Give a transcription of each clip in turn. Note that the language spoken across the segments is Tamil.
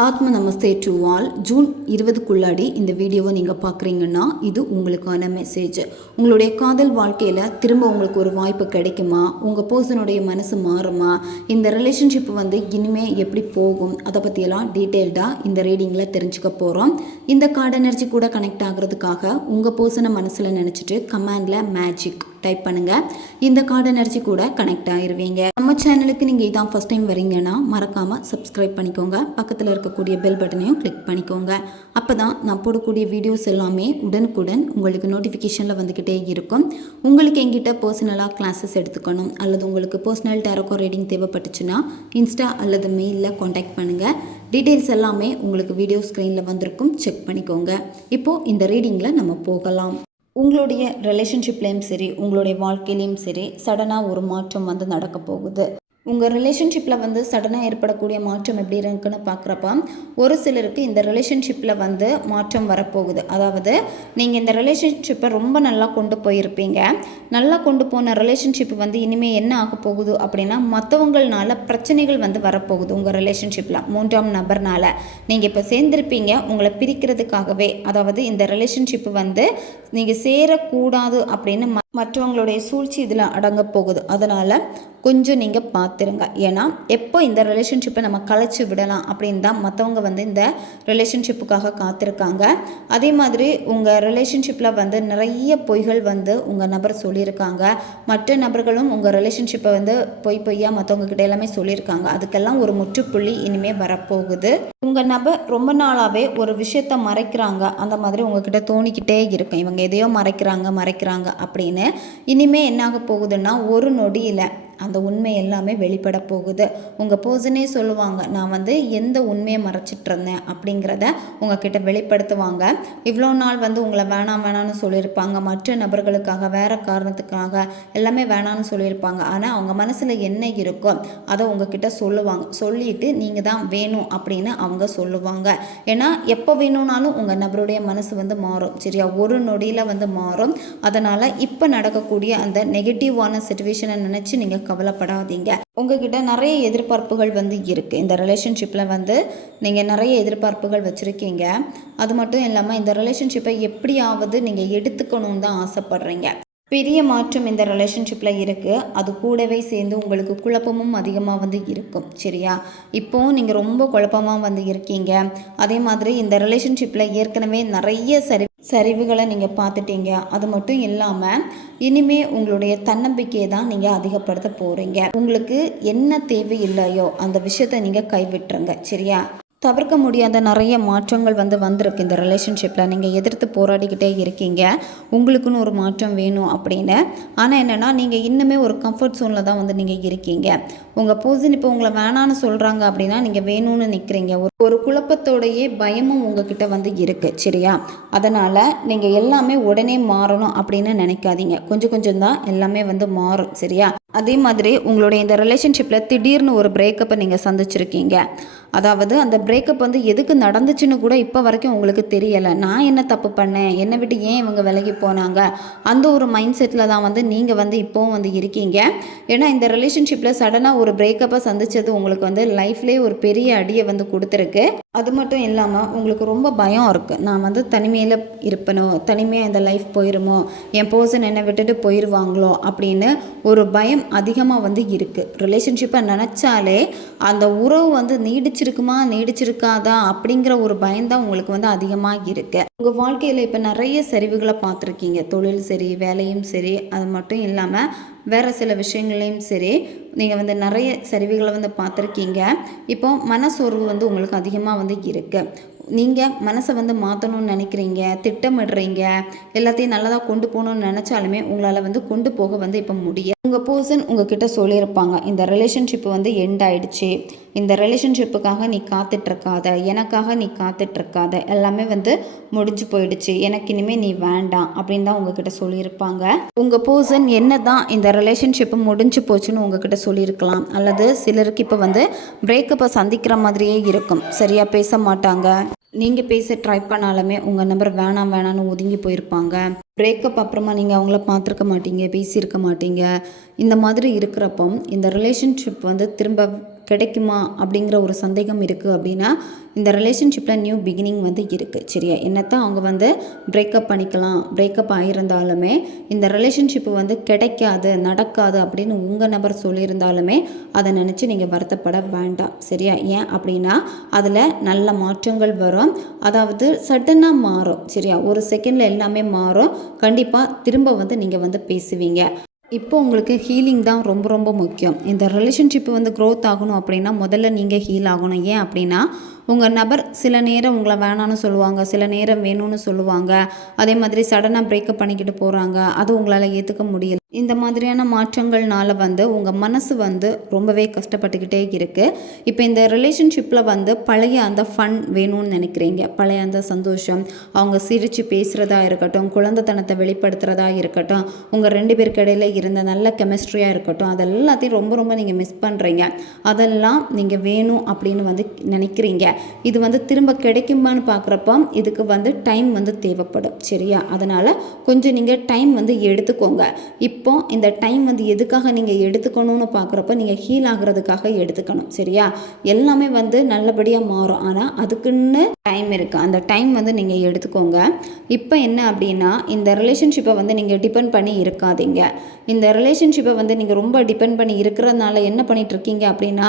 ஆத்ம நமஸ்தே டு ஆல். ஜூன் 20க்குள்ளாடி இந்த வீடியோவை நீங்கள் பார்க்குறீங்கன்னா இது உங்களுக்கான மெசேஜ். உங்களுடைய காதல் வாழ்க்கையில் திரும்ப உங்களுக்கு ஒரு வாய்ப்பு கிடைக்குமா? உங்கள் பர்சனுடைய மனசு மாறுமா? இந்த ரிலேஷன்ஷிப் இனிமேல் எப்படி போகும்? அதை பற்றியெல்லாம் டீட்டெயில்டாக இந்த ரீடிங்கில் தெரிஞ்சுக்க போகிறோம். இந்த கார்டு எனர்ஜி கூட கனெக்ட் ஆகிறதுக்காக உங்கள் பர்சனை மனசில் நினச்சிட்டு கமெண்டில் மேஜிக் டைப் பண்ணுங்கள். இந்த கார்டு எனர்ஜி கூட கனெக்ட் ஆகிருவீங்க. நம்ம சேனலுக்கு நீங்கள் இதான் ஃபஸ்ட் டைம் வரீங்கன்னா மறக்காமல் சப்ஸ்கிரைப் பண்ணிக்கோங்க. பக்கத்தில் இருக்கக்கூடிய பெல் பட்டனையும் கிளிக் பண்ணிக்கோங்க. அப்போ தான் நான் போடக்கூடிய வீடியோஸ் எல்லாமே உடனுக்குடன் உங்களுக்கு நோட்டிஃபிகேஷனில் வந்துக்கிட்டே இருக்கும். உங்களுக்கு எங்கிட்ட பர்சனலாக கிளாஸஸ் எடுத்துக்கணும் அல்லது உங்களுக்கு பர்சனல் டேரோக்கோ ரீடிங் தேவைப்பட்டுச்சுன்னா இன்ஸ்டா அல்லது மெயிலில் காண்டாக்ட் பண்ணுங்கள். டீட்டெயில்ஸ் எல்லாமே உங்களுக்கு வீடியோ ஸ்க்ரீனில் வந்திருக்கும், செக் பண்ணிக்கோங்க. இப்போது இந்த ரீடிங்கில் நம்ம போகலாம். உங்களுடைய ரிலேஷன்ஷிப்லேயும் சரி, உங்களுடைய வாழ்க்கையிலையும் சரி, சடனாக ஒரு மாற்றம் நடக்க போகுது. உங்கள் ரிலேஷன்ஷிப்பில் சடனாக ஏற்படக்கூடிய மாற்றம் எப்படி இருக்குன்னு பார்க்குறப்ப ஒரு சிலருக்கு இந்த ரிலேஷன்ஷிப்பில் மாற்றம் வரப்போகுது. அதாவது நீங்கள் இந்த ரிலேஷன்ஷிப்பை ரொம்ப நல்லா கொண்டு போயிருப்பீங்க. நல்லா கொண்டு போன ரிலேஷன்ஷிப் இனிமேல் என்ன ஆக போகுது அப்படின்னா மற்றவங்களால பிரச்சனைகள் வரப்போகுது. உங்கள் ரிலேஷன்ஷிப்பில் 3ஆம் நபர்னால் நீங்கள் இப்போ சேர்ந்துருப்பீங்க. உங்களை பிரிக்கிறதுக்காகவே, அதாவது இந்த ரிலேஷன்ஷிப்பு நீங்கள் சேரக்கூடாது அப்படின்னு மற்றவங்களுடைய சூழ்ச்சி இதில் அடங்க போகுது. அதனால் கொஞ்சம் நீங்கள் பார்த்துருங்க. ஏன்னா எப்போ இந்த ரிலேஷன்ஷிப்பை நம்ம கலைச்சி விடலாம் அப்படின்னு தான் மற்றவங்க இந்த ரிலேஷன்ஷிப்புக்காக காத்திருக்காங்க. அதே மாதிரி உங்கள் ரிலேஷன்ஷிப்பில் நிறைய பொய்கள் உங்கள் நபர் சொல்லியிருக்காங்க. மற்ற நபர்களும் உங்கள் ரிலேஷன்ஷிப்பை பொய்யா மற்றவங்க கிட்ட எல்லாமே சொல்லியிருக்காங்க. அதுக்கெல்லாம் ஒரு முற்றுப்புள்ளி இனிமேல் வரப்போகுது. உங்கள் நபர் ரொம்ப நாளாகவே ஒரு விஷயத்தை மறைக்கிறாங்க. அந்த மாதிரி உங்ககிட்ட தோணிக்கிட்டே இருக்கும், இவங்க எதையோ மறைக்கிறாங்க அப்படின்னு. இனிமேல் என்னாக போகுதுன்னா ஒரு நொடியில் அந்த உண்மை எல்லாமே வெளிப்பட போகுது. உங்கள் பர்சனே சொல்லுவாங்க, நான் எந்த உண்மையை மறைச்சிட்டு இருந்தேன் அப்படிங்கிறத உங்ககிட்ட வெளிப்படுத்துவாங்க. இவ்வளோ நாள் உங்களை வேணாம்னு சொல்லியிருப்பாங்க. மற்ற நபர்களுக்காக, வேறு காரணத்துக்காக எல்லாமே வேணான்னு சொல்லியிருப்பாங்க. ஆனால் அவங்க மனசில் என்ன இருக்கோ அதை உங்ககிட்ட சொல்லுவாங்க. சொல்லிட்டு நீங்கள் தான் வேணும் அப்படின்னு அவங்க சொல்லுவாங்க. ஏன்னா எப்போ வேணும்னாலும் உங்கள் நபருடைய மனசு மாறும். சரியா? ஒரு நொடியில் மாறும். அதனால் இப்போ நடக்கக்கூடிய அந்த நெகட்டிவான சிச்சுவேஷனை நினச்சி நீங்கள் கவலைப்படாதீங்க. உங்ககிட்ட நிறைய எதிர்பார்ப்புகள் இருக்குது. இந்த ரிலேஷன்ஷிப்பில் நீங்கள் நிறைய எதிர்பார்ப்புகள் வச்சுருக்கீங்க. அது மட்டும் இல்லாமல் இந்த ரிலேஷன்ஷிப்பை எப்படியாவது நீங்கள் எடுத்துக்கணும்னு தான் ஆசைப்படுறீங்க. பெரிய மாற்றம் இந்த ரிலேஷன்ஷிப்பில் இருக்குது. அது கூடவே சேர்ந்து உங்களுக்கு குழப்பமும் அதிகமாக இருக்கும். சரியா? இப்போது நீங்கள் ரொம்ப குழப்பமாக இருக்கீங்க. அதே மாதிரி இந்த ரிலேஷன்ஷிப்பில் ஏற்கனவே நிறைய சரிவுகளை நீங்கள் பார்த்துட்டீங்க. அது மட்டும் இல்லாமல் இனிமேல் உங்களுடைய தன்னம்பிக்கையை தான் நீங்கள் அதிகப்படுத்த போகிறீங்க. உங்களுக்கு என்ன தேவை இல்லையோ அந்த விஷயத்தை நீங்கள் கைவிட்டுருங்க. சரியா? தவிர்க்க முடியாத நிறைய மாற்றங்கள் வந்திருக்கு இந்த ரிலேஷன்ஷிப்பில். நீங்கள் எதிர்த்து போராடிக்கிட்டே இருக்கீங்க, உங்களுக்குன்னு ஒரு மாற்றம் வேணும் அப்படின்னு. ஆனால் என்னென்னா நீங்கள் இன்னுமே ஒரு கம்ஃபர்ட் ஜோனில் தான் நீங்கள் இருக்கீங்க. உங்கள் பர்சன் இப்போ உங்களை வேணான்னு சொல்கிறாங்க அப்படின்னா நீங்கள் வேணும்னு நிற்கிறீங்க. ஒரு குழப்பத்தோடையே பயமும் உங்ககிட்ட இருக்குது. சரியா? அதனால் நீங்கள் எல்லாமே உடனே மாறணும் அப்படின்னு நினைக்காதீங்க. கொஞ்சம் கொஞ்சம் தான் எல்லாமே மாறும். சரியா? அதே மாதிரி உங்களுடைய இந்த ரிலேஷன்ஷிப்பில் திடீர்னு ஒரு பிரேக்கப்பை நீங்கள் சந்திச்சிருக்கீங்க. அதாவது அந்த பிரேக்கப் எதுக்கு நடந்துச்சுன்னு கூட இப்போ வரைக்கும் உங்களுக்கு தெரியலை. நான் என்ன தப்பு பண்ணேன், என்னை விட்டு ஏன் இவங்க விலகி போனாங்க, அந்த ஒரு மைண்ட் செட்டில் தான் நீங்கள் இப்போவும் இருக்கீங்க. ஏன்னா இந்த ரிலேஷன்ஷிப்பில் சடனாக ஒரு பிரேக்கப்பை சந்தித்தது உங்களுக்கு லைஃப்லேயே ஒரு பெரிய அடியை கொடுத்துருக்கு. அது மட்டும் இல்லாமல் உங்களுக்கு ரொம்ப பயம் இருக்குது. நான் தனிமையில் இருப்பனோ, தனிமையாக இந்த லைஃப் போயிருமோ, என் பர்சன் என்னை விட்டுட்டு போயிடுவாங்களோ அப்படின்னு ஒரு பயம் அதிகமாக இருக்குது. ரிலேஷன்ஷிப்பை நினச்சாலே அந்த உறவு நீடிச்சிருக்காதா அப்படிங்கிற ஒரு பயம்தான் உங்களுக்கு அதிகமாக இருக்குது. உங்கள் வாழ்க்கையில் இப்போ நிறைய சரிவுகளை பார்த்துருக்கீங்க. தொழில் சரி, வேலையும் சரி, அது மட்டும் இல்லாமல் வேறு சில விஷயங்களையும் சரி, நீங்கள் நிறைய சரிவுகளை பார்த்துருக்கீங்க. இப்போ மனசோர்வு உங்களுக்கு அதிகமாக இருக்குது. நீங்கள் மனசை மாற்றணும்னு நினைக்கிறீங்க, திட்டமிடுறீங்க, எல்லாத்தையும் நல்லதாக கொண்டு போகணும்னு நினச்சாலுமே உங்களால் கொண்டு போக இப்போ முடியாது. உங்கள் பர்சன் உங்ககிட்ட சொல்லியிருப்பாங்க, இந்த ரிலேஷன்ஷிப் எண்ட் ஆயிடுச்சு, இந்த ரிலேஷன்ஷிப்புக்காக நீ காத்துட்ருக்காத, எனக்காக நீ காத்துட்ருக்காத, எல்லாமே முடிஞ்சு போயிடுச்சு, எனக்கு இனிமேல் நீ வேண்டாம் அப்படின்னு தான் உங்ககிட்ட சொல்லியிருப்பாங்க. உங்கள் பர்சன் என்ன தான் இந்த ரிலேஷன்ஷிப்பு முடிஞ்சு போச்சுன்னு உங்ககிட்ட சொல்லியிருக்கலாம். அல்லது சிலருக்கு இப்போ பிரேக்கப்பை சந்திக்கிற மாதிரியே இருக்கும். சரியாக பேச மாட்டாங்க. நீங்கள் பேச ட்ரை பண்ணாலுமே உங்கள் நம்பர் வேணான்னு ஒதுங்கி போயிருப்பாங்க. பிரேக்கப் அப்புறமா நீங்கள் அவங்கள பார்த்துருக்க மாட்டீங்க, பேசியிருக்க மாட்டீங்க. இந்த மாதிரி இருக்கிறப்போ இந்த ரிலேஷன்ஷிப் திரும்ப கிடைக்குமா அப்படிங்கிற ஒரு சந்தேகம் இருக்குது அப்படின்னா இந்த ரிலேஷன்ஷிப்பில் நியூ பிகினிங் வந்து இருக்குது. சரியா, என்னத்தான் அவங்க வந்து பிரேக்கப் பண்ணிக்கலாம், பிரேக்கப் ஆகியிருந்தாலுமே இந்த ரிலேஷன்ஷிப்பு வந்து கிடைக்காது, நடக்காது அப்படின்னு உங்கள் நபர் சொல்லியிருந்தாலுமே அதை நினச்சி நீங்கள் வருத்தப்பட வேண்டாம். சரியா, ஏன் அப்படின்னா அதில் நல்ல மாற்றங்கள் வரும். அதாவது சடனாக மாறும். சரியா, ஒரு செகண்டில் எல்லாமே மாறும். கண்டிப்பாக திரும்ப வந்து நீங்கள் வந்து பேசுவீங்க. இப்போ உங்களுக்கு ஹீலிங் தான் ரொம்ப ரொம்ப முக்கியம். இந்த ரிலேஷன்ஷிப்பு வந்து க்ரோத் ஆகணும் அப்படின்னா முதல்ல நீங்கள் ஹீல் ஆகணும். ஏன் அப்படின்னா உங்கள் நபர் சில நேரம் உங்களை வேணான்னு சொல்லுவாங்க, சில நேரம் வேணும்னு சொல்லுவாங்க. அதே மாதிரி சடனாக பிரேக்கப் பண்ணிக்கிட்டு போகிறாங்க, அது உங்களால் ஏற்றுக்க முடியல. இந்த மாதிரியான மாற்றங்கள்னால வந்து உங்கள் மனசு வந்து ரொம்பவே கஷ்டப்பட்டுக்கிட்டே இருக்குது. இப்போ இந்த ரிலேஷன்ஷிப்பில் வந்து பழைய அந்த ஃபன் வேணும்னு நினைக்கிறீங்க, பழைய அந்த சந்தோஷம், அவங்க சிரித்து பேசுகிறதா இருக்கட்டும், குழந்தைத்தனத்தை வெளிப்படுத்துகிறதா இருக்கட்டும், உங்கள் 2 பேருக்கு இடையில இருந்த நல்ல கெமிஸ்ட்ரியாக இருக்கட்டும், அதெல்லாத்தையும் ரொம்ப ரொம்ப நீங்கள் மிஸ் பண்ணுறீங்க. அதெல்லாம் நீங்கள் வேணும் அப்படின்னு வந்து நினைக்கிறீங்க. இது வந்து திரும்ப கிடைக்குமான்னு பார்க்குறப்ப இதுக்கு வந்து டைம் வந்து தேவைப்படும். சரியா, அதனால் கொஞ்சம் நீங்கள் டைம் வந்து எடுத்துக்கோங்க. இப்போ இந்த டைம் வந்து எதுக்காக நீங்கள் எடுத்துக்கணும்னு பார்க்குறப்ப நீங்கள் ஹீல் ஆகிறதுக்காக எடுத்துக்கணும். சரியா, எல்லாமே வந்து நல்லபடியாக மாறும், ஆனால் அதுக்குன்னு டைம் இருக்குது. அந்த டைம் வந்து நீங்கள் எடுத்துக்கோங்க. இப்போ என்ன அப்படின்னா இந்த ரிலேஷன்ஷிப்பை வந்து நீங்கள் டிபெண்ட் பண்ணி இருக்காதீங்க. இந்த ரிலேஷன்ஷிப்பை வந்து நீங்கள் ரொம்ப டிபெண்ட் பண்ணி இருக்கிறதுனால என்ன பண்ணிட்டு இருக்கீங்க அப்படின்னா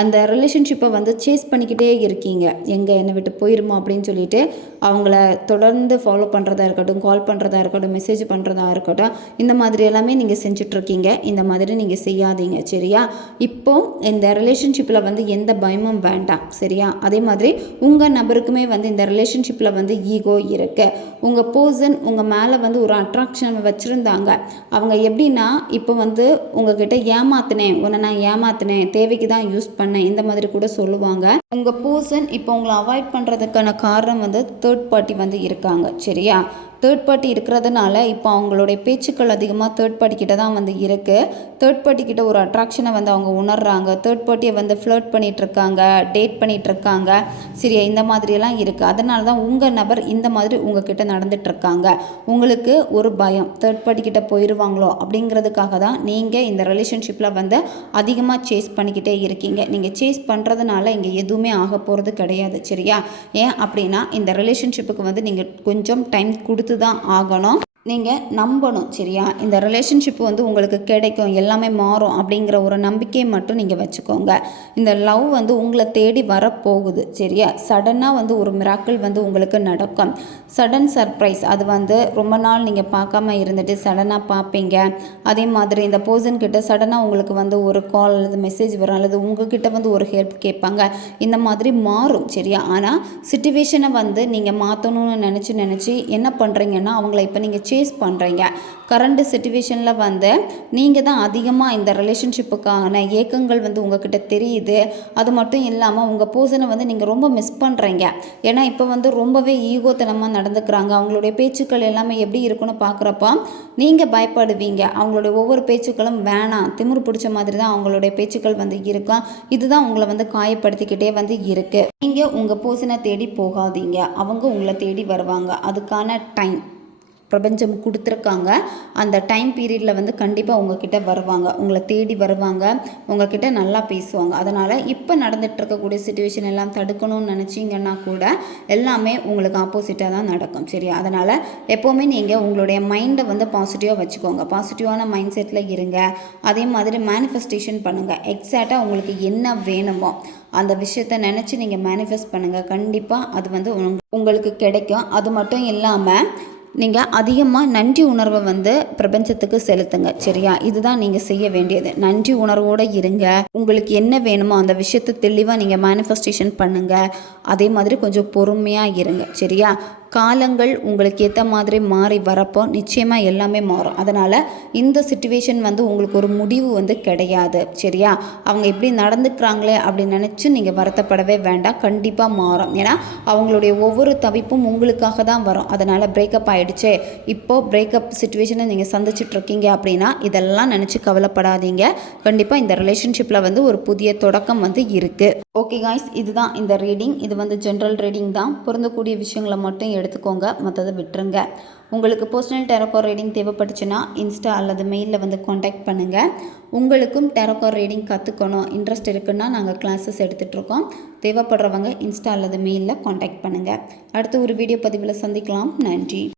அந்த ரிலேஷன்ஷிப்பை வந்து சேஸ் பண்ணிக்கிட்டே இருக்கீங்க. எங்கே என்னை விட்டு போயிருமோ அப்படின்னு சொல்லிட்டு அவங்கள தொடர்ந்து ஃபாலோ பண்ணுறதா இருக்கட்டும், கால் பண்ணுறதா இருக்கட்டும், மெசேஜ் பண்ணுறதா இருக்கட்டும், இந்த மாதிரி எல்லாமே நீங்கள் செஞ்சிட்ருக்கீங்க. இந்த மாதிரி நீங்கள் செய்யாதீங்க. சரியா, இப்போ இந்த ரிலேஷன்ஷிப்பில் வந்து எந்த பயமும் வேண்டாம். சரியா, அதே மாதிரி உங்கள் நபருக்குமே வந்து இந்த ரிலேஷன்ஷிப்பில் வந்து ஈகோ இருக்குது. உங்கள் பர்சன் உங்கள் மேலே வந்து ஒரு அட்ராக்ஷன் வச்சுருந்தாங்க. அவங்க எப்படின்னா இப்போ வந்து உங்ககிட்ட ஏமாத்தினேன், உன்னை நான் ஏமாத்தினேன், தேவைக்கு தான் யூஸ் பண்ணேன், இந்த மாதிரி கூட சொல்லுவாங்க. உங்கள் பர்சன் இப்போ உங்களை அவாய்ட் பண்ணுறதுக்கான காரணம் வந்து தேர்ட் பார்ட்டி வந்து இருக்காங்க. சரியா, தேர்ட் பார்ட்டி இருக்கிறதுனால இப்போ அவங்களுடைய பேச்சுக்கள் அதிகமாக தேர்ட் பார்ட்டி கிட்ட தான் வந்து இருக்குது. தேர்ட் பார்ட்டி கிட்ட ஒரு அட்ராக்ஷனை வந்து அவங்க உணர்றாங்க. தேர்ட் பார்ட்டியை வந்து ஃப்ளர்ட் பண்ணிகிட்ருக்காங்க, டேட் பண்ணிகிட்ருக்காங்க. சரியா, இந்த மாதிரியெல்லாம் இருக்குது. அதனால தான் உங்கள் நபர் இந்த மாதிரி உங்ககிட்ட நடந்துகிட்ருக்காங்க. உங்களுக்கு ஒரு பயம், தேர்ட் பார்ட்டி கிட்ட போயிடுவாங்களோ அப்படிங்கிறதுக்காக தான் நீங்கள் இந்த ரிலேஷன்ஷிப்பில் வந்து அதிகமாக சேஸ் பண்ணிக்கிட்டே இருக்கீங்க. நீங்கள் சேஸ் பண்ணுறதுனால இங்கே எதுவுமே ஆக போகிறது கிடையாது. சரியா, ஏன் அப்படின்னா இந்த ரிலேஷன்ஷிப்புக்கு வந்து நீங்கள் கொஞ்சம் டைம் கொடுத்து தான் ஆகணும். நீங்கள் நம்பணும். சரியா, இந்த ரிலேஷன்ஷிப் வந்து உங்களுக்கு கிடைக்கும், எல்லாமே மாறும் அப்படிங்கிற ஒரு நம்பிக்கையை மட்டும் நீங்கள் வச்சுக்கோங்க. இந்த லவ் வந்து உங்களை தேடி வரப்போகுது. சரியா, சடனாக வந்து ஒரு மிராக்கிள் வந்து உங்களுக்கு நடக்கும். சடன் சர்ப்ரைஸ், அது வந்து ரொம்ப நாள் நீங்கள் பார்க்காம இருந்துட்டு சடனாக பார்ப்பீங்க. அதே மாதிரி இந்த பர்சன் கிட்ட சடனாக உங்களுக்கு வந்து ஒரு கால் அல்லது மெசேஜ் வரும், அல்லது உங்ககிட்ட வந்து ஒரு ஹெல்ப் கேட்பாங்க. இந்த மாதிரி மாறும். சரியா, ஆனால் சிச்சுவேஷனை வந்து நீங்கள் மாற்றணும்னு நினச்சி என்ன பண்ணுறீங்கன்னா அவங்கள இப்போ நீங்கள் சேஸ் பண்ணுறீங்க. கரண்ட் சிச்சுவேஷனில் வந்து நீங்கள் தான் அதிகமாக இந்த ரிலேஷன்ஷிப்புக்கான ஏக்கங்கள் வந்து உங்ககிட்ட தெரியுது. அது மட்டும் இல்லாமல் உங்கள் பர்சனை வந்து நீங்கள் ரொம்ப மிஸ் பண்ணுறீங்க. ஏன்னா இப்போ வந்து ரொம்பவே ஈகோத்தனமாக நடந்துக்கிறாங்க. அவங்களுடைய பேச்சுக்கள் எல்லாமே எப்படி இருக்குன்னு பார்க்குறப்ப நீங்கள் பயப்படுவீங்க. அவங்களுடைய ஒவ்வொரு பேச்சுக்களும் வேணாம், திமிரு பிடிச்ச மாதிரி தான் அவங்களுடைய பேச்சுக்கள் வந்து இருக்கும். இதுதான் உங்களை வந்து காயப்படுத்திக்கிட்டே வந்து இருக்குது. நீங்கள் உங்கள் பர்சனை தேடி போகாதீங்க, அவங்க உங்களை தேடி வருவாங்க. அதுக்கான டைம் பிரபஞ்சம் கொடுத்துருக்காங்க. அந்த டைம் பீரியடில் வந்து கண்டிப்பாக உங்ககிட்ட வருவாங்க, உங்களை தேடி வருவாங்க, உங்ககிட்ட நல்லா பேசுவாங்க. அதனால் இப்போ நடந்துகிட்டு இருக்கக்கூடிய சிச்சுவேஷன் எல்லாம் தடுக்கணும்னு நினச்சிங்கன்னா கூட எல்லாமே உங்களுக்கு ஆப்போசிட்டாக தான் நடக்கும். சரியா, அதனால் எப்போவுமே நீங்கள் உங்களுடைய மைண்டை வந்து பாசிட்டிவாக வச்சுக்கோங்க, பாசிட்டிவான மைண்ட் செட்டில் இருங்க. அதே மாதிரி மேனிஃபெஸ்டேஷன் பண்ணுங்கள். எக்ஸாக்டாக உங்களுக்கு என்ன வேணுமோ அந்த விஷயத்தை நினச்சி நீங்கள் மேனிஃபெஸ்ட் பண்ணுங்கள். கண்டிப்பாக அது வந்து உங்களுக்கு கிடைக்கும். அது மட்டும் இல்லாமல் நீங்கள் அதிகமாக நன்றி உணர்வை வந்து பிரபஞ்சத்துக்கு செலுத்துங்க. சரியா, இதுதான் நீங்கள் செய்ய வேண்டியது. நன்றி உணர்வோடு இருங்க. உங்களுக்கு என்ன வேணுமோ அந்த விஷயத்தை தெளிவாக நீங்கள் மேனிஃபெஸ்டேஷன் பண்ணுங்கள். அதே மாதிரி கொஞ்சம் பொறுமையாக இருங்க. சரியா, காலங்கள் உங்களுக்கு ஏற்ற மாதிரி மாறி வரப்போ நிச்சயமாக எல்லாமே மாறும். அதனால் இந்த சிச்சுவேஷன் வந்து உங்களுக்கு ஒரு முடிவு வந்து கிடையாது. சரியா, அவங்க எப்படி நடந்துக்கிறாங்களே அப்படின்னு நினச்சி நீங்கள் வருத்தப்படவே வேண்டாம். கண்டிப்பாக மாறும். ஏன்னா அவங்களுடைய ஒவ்வொரு தவிப்பும் உங்களுக்காக தான் வரும். அதனால் பிரேக்கப் ஆகிடுச்சே, இப்போது பிரேக்கப் சிச்சுவேஷனை நீங்கள் சந்திச்சிட்ருக்கீங்க அப்படின்னா இதெல்லாம் நினச்சி கவலைப்படாதீங்க. கண்டிப்பாக இந்த ரிலேஷன்ஷிப்பில் வந்து ஒரு புதிய தொடக்கம் வந்து இருக்குது. ஓகே காய்ஸ், இதுதான் இந்த ரீடிங். இது வந்து ஜென்ரல் ரீடிங் தான். பொருந்தக்கூடிய விஷயங்களை மட்டும் எடுத்துக்கோங்க, மற்றதை விட்டுருங்க. உங்களுக்கு பர்சனல் டேரோ கார்ட் ரீடிங் தேவைப்பட்டுச்சுன்னா இன்ஸ்டா அல்லது மெயிலில் வந்து காண்டாக்ட் பண்ணுங்கள். உங்களுக்கும் டேரோ கார்ட் ரீடிங் கற்றுக்கணும் இன்ட்ரெஸ்ட் இருக்குன்னா நாங்கள் கிளாஸஸ் எடுத்துகிட்ருக்கோம். தேவைப்படுறவங்க இன்ஸ்டா அல்லது மெயிலில் காண்டாக்ட் பண்ணுங்கள். அடுத்த ஒரு வீடியோ பதிவில் சந்திக்கலாம். நன்றி.